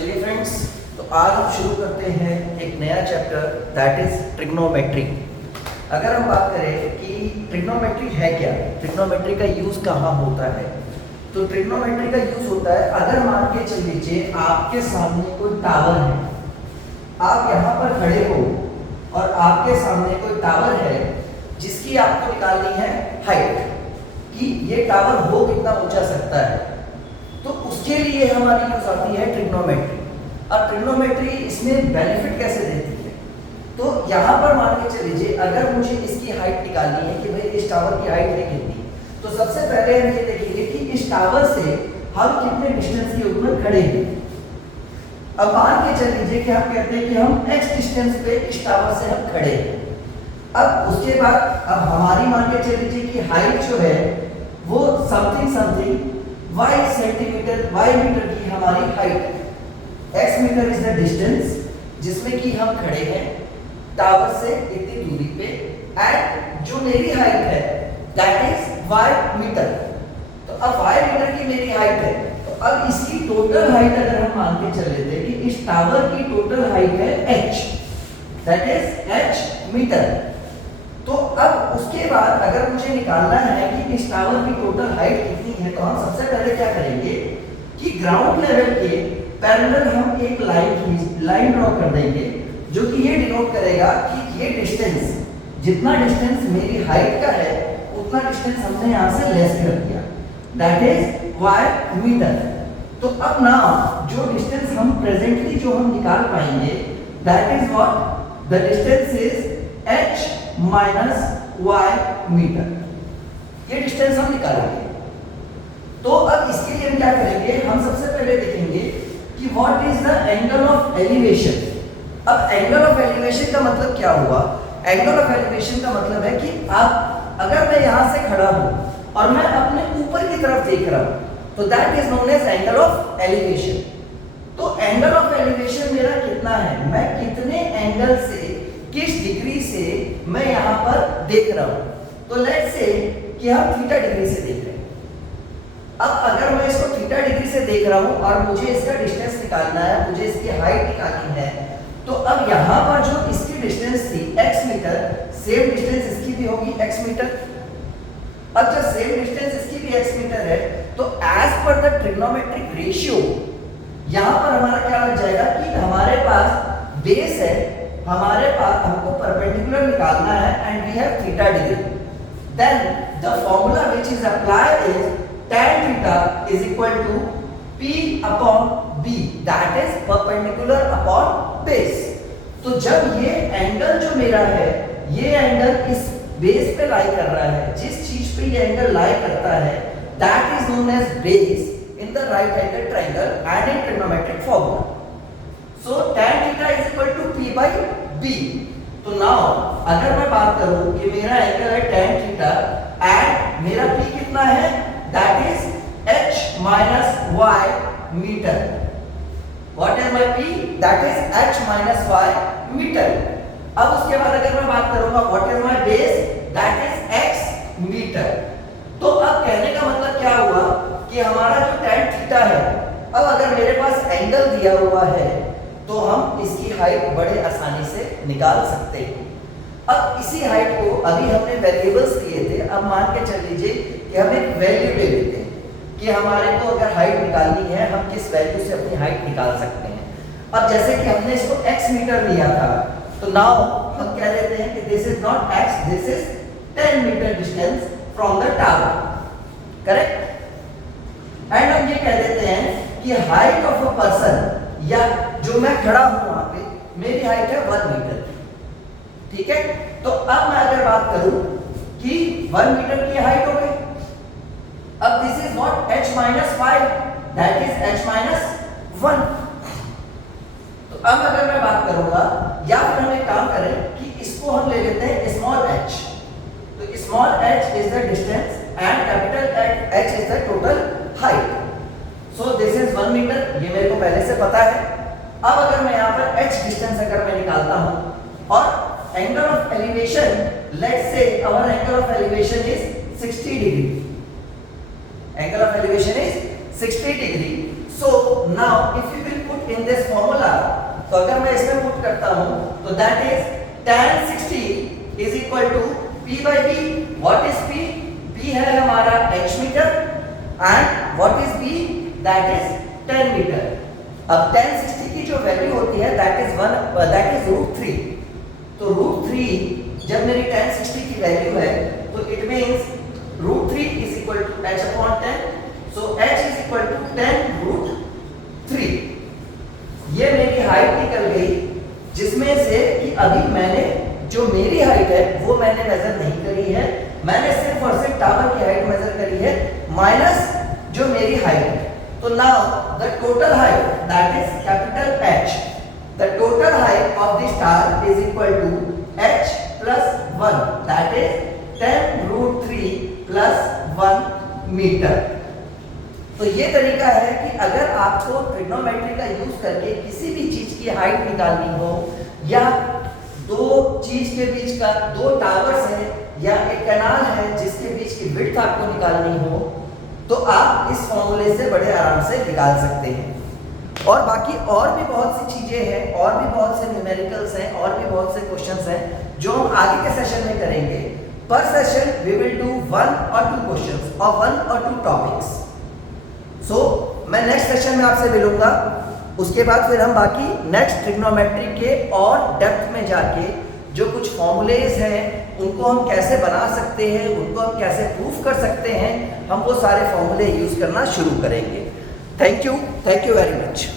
चलिए फ्रेंड्स, तो आज हम शुरू करते हैं एक नया चैप्टर दैट इज ट्रिग्नोमेट्री। अगर हम बात करें कि ट्रिग्नोमेट्री है क्या, ट्रिग्नोमेट्री का यूज कहाँ होता है, तो ट्रिग्नोमेट्री का यूज होता है अगर मान के चल लीजिए आपके सामने कोई टावर है, आप यहाँ पर खड़े हो और आपके सामने कोई टावर है जिसकी आपको निकालनी है हाइट कि ये टावर हो कितना ऊंचा सकता है, तो उसके लिए हमारी यूज आती है ट्रिग्नोमेट्री। और ट्रिग्नोमेट्री इसमें बेनिफिट कैसे देती है, तो यहाँ पर मान के चलिए अगर मुझे इसकी हाइट निकालनी है कि भाई इस टावर की हाइट है कितनी, तो सबसे पहले हम ये देखेंगे कि इस टावर से हम कितने डिस्टेंस के ऊपर खड़े हैं। अब मान के चल लीजिए कि हम कहते हैं कि हम x डिस्टेंस पे इस टावर से हम खड़े हैं। अब उसके बाद अब हमारी मान के चल लीजिए कि हाइट जो है वो something y centimetre y metre की हमारी हाइट है। x metre is the distance जिसमें कि हम खड़े हैं टावर से इतनी दूरी पे, एंड जो मेरी हाइट है दैट इज y मीटर। तो अब y मीटर की मेरी हाइट है, तो अब इसकी टोटल हाइट अगर हम मान के चल लेते हैं कि इस टावर की टोटल हाइट है h, that is h metre. तो अब उसके बाद अगर मुझे निकालना है कि इस टावर की टोटल हाइट कितनी है, तो हम सबसे पहले क्या करेंगे कि ग्राउंड लेवल के पैरेलल हम एक लाइन ड्रॉ कर देंगे जो कि ये डिनोट करेगा कि ये डिस्टेंस, जितना डिस्टेंस मेरी हाइट का है उतना डिस्टेंस हमने यहाँ से लेस कर दिया, दैट इज y मीटर। तो अब ना जो डिस्टेंस हम प्रेजेंटली जो हम निकाल पाएंगे that is what the distance is h minus y metre, ये डिस्टेंस हम निकालेंगे। तो अब इसके लिए हम क्या करेंगे, हम सबसे पहले देखेंगे कि what is the angle of elevation. अब एंगल ऑफ एलिवेशन का मतलब क्या हुआ, एंगल ऑफ एलिवेशन का मतलब है कि आप अगर मैं यहां से खड़ा हूं और मैं अपने ऊपर की तरफ देख रहा हूं तो that is known as angle of elevation. तो एंगल ऑफ एलिवेशन मेरा कितना है, मैं कितने एंगल से किस डिग्री से मैं यहां पर देख रहा हूं। तो लेट्स से कि हम थीटा डिग्री से देख रहे हैं। अब अगर मैं इसको थीटा डिग्री से देख रहा हूं और मुझे इसका डिस्टेंस निकालना है, मुझे इसकी हाइट निकालनी है, तो अब यहां पर जो इसकी डिस्टेंस थी x मीटर, सेम डिस्टेंस इसकी भी होगी x मीटर। अब जब सेम डिस्टेंस इसकी भी x मीटर है तो as per the trigonometric ratio यहां पर हमारा क्या लग जाएगा कि हमारे पास बेस है, हमारे पास हमको परपेंडिकुलर निकालना है and we have theta degree, then the formula which is applied is tan theta is equal to p upon b, that is perpendicular upon base। तो जब ये एंगल जो मेरा है, ये एंगल इस बेस पे लाई कर रहा है, जिस चीज पे ये एंगल लाई करता है that is known as base in the right angle triangle and in trigonometric formula। So tan theta is equal to p by b। तो now अगर मैं बात करूं कि मेरा एंगल है tan theta एंड मेरा p कितना है, that is h minus y meter। what is my p, that is h minus y meter। अब उसके बाद अगर मैं बात करूंगा what is my base, that is x meter। तो अब कहने का मतलब क्या हुआ कि हमारा जो tan थीटा है, अब अगर मेरे पास एंगल दिया हुआ है तो हम इसकी हाइट बड़े आसानी से निकाल सकते हैं। अब इसी हाइट को अभी हमने वेरिएबल्स दिए थे, अब मान के चल लीजिए कि हम एक वैल्यू ले लेते हैं कि हमारे को अगर हाइट निकालनी है हम किस वैल्यू से अपनी हाइट निकाल सकते हैं। अब जैसे कि हमने इसको x मीटर लिया था, तो नाउ हम कह लेते हैं कि this is not x, this is 10 metre distance from the tower, correct. And हम ये कह देते हैं कि हाइट ऑफ अ पर्सन, या जो मैं खड़ा हूं वहां पे, मेरी हाइट है 1 मीटर, ठीक है। तो अब मैं अगर बात करूं कि 1 मीटर की हाइट हो गई, अब this is what h minus 5, that is h minus 1। तो अब अगर मैं बात करूंगा, या फिर हम एक काम करें कि इसको हम ले लेते हैं स्मॉल h। तो small h is the distance and capital H is the total height. So this is 1 metre, ये मेरे को पहले से पता है। अब अगर मैं यहाँ पर h डिस्टेंस अगर मैं निकालता हूं और angle of elevation, let's say our angle of elevation is 60 degree, angle of elevation is 60 degree. So now if you will put in this formula, तो अगर मैं इसमें पुट करता हूं तो that is tan 60 is equal to P by B. What is P? P है हमारा h metre and what is B? That is 10 metre. अब tan 60 की जो वैल्यू होती है दैट इज √3. तो √3 जब मेरी tan 60 की वैल्यू है तो it means √3 is equal to h upon 10. So h is equal to 10√3. ये मेरी हाइट निकल गई, जिसमें से कि अभी मैंने जो मेरी हाइट है वो मैंने मेजर नहीं करी है, मैंने सिर्फ और सिर्फ टावर की हाइट मेजर करी है माइनस जो मेरी हाइट है. तो now the total height that is capital H, the total height of the star is equal to h plus 1 that is 10√3 plus 1 metre. तो ये तरीका है कि अगर आपको ट्रिग्नोमेट्री का यूज करके किसी भी चीज की हाइट निकालनी हो, या दो चीज के बीच का, दो टावर्स है या एक कैनाल है जिसके बीच की विड्थ आपको निकालनी हो, तो आप इस फॉर्मूले से बड़े आराम से निकाल सकते हैं. और बाकी और भी बहुत सी चीजें हैं, और भी बहुत से न्यूमेरिकल्स हैं, और भी बहुत से क्वेश्चंस हैं जो हम आगे के सेशन में करेंगे. पर session we will do 1 or 2 questions और 1 or 2 टॉपिक्स. सो मैं नेक्स्ट सेशन में आपसे मिलूंगा. उसके बाद फिर हम बाकी नेक्स्ट ट्रिग्नोमेट्री के और डेप्थ में जाके जो कुछ फॉर्मूलेज हैं उनको हम कैसे बना सकते हैं, उनको हम कैसे प्रूफ कर सकते हैं, हम वो सारे फॉर्मूले यूज करना शुरू करेंगे. Thank you very much.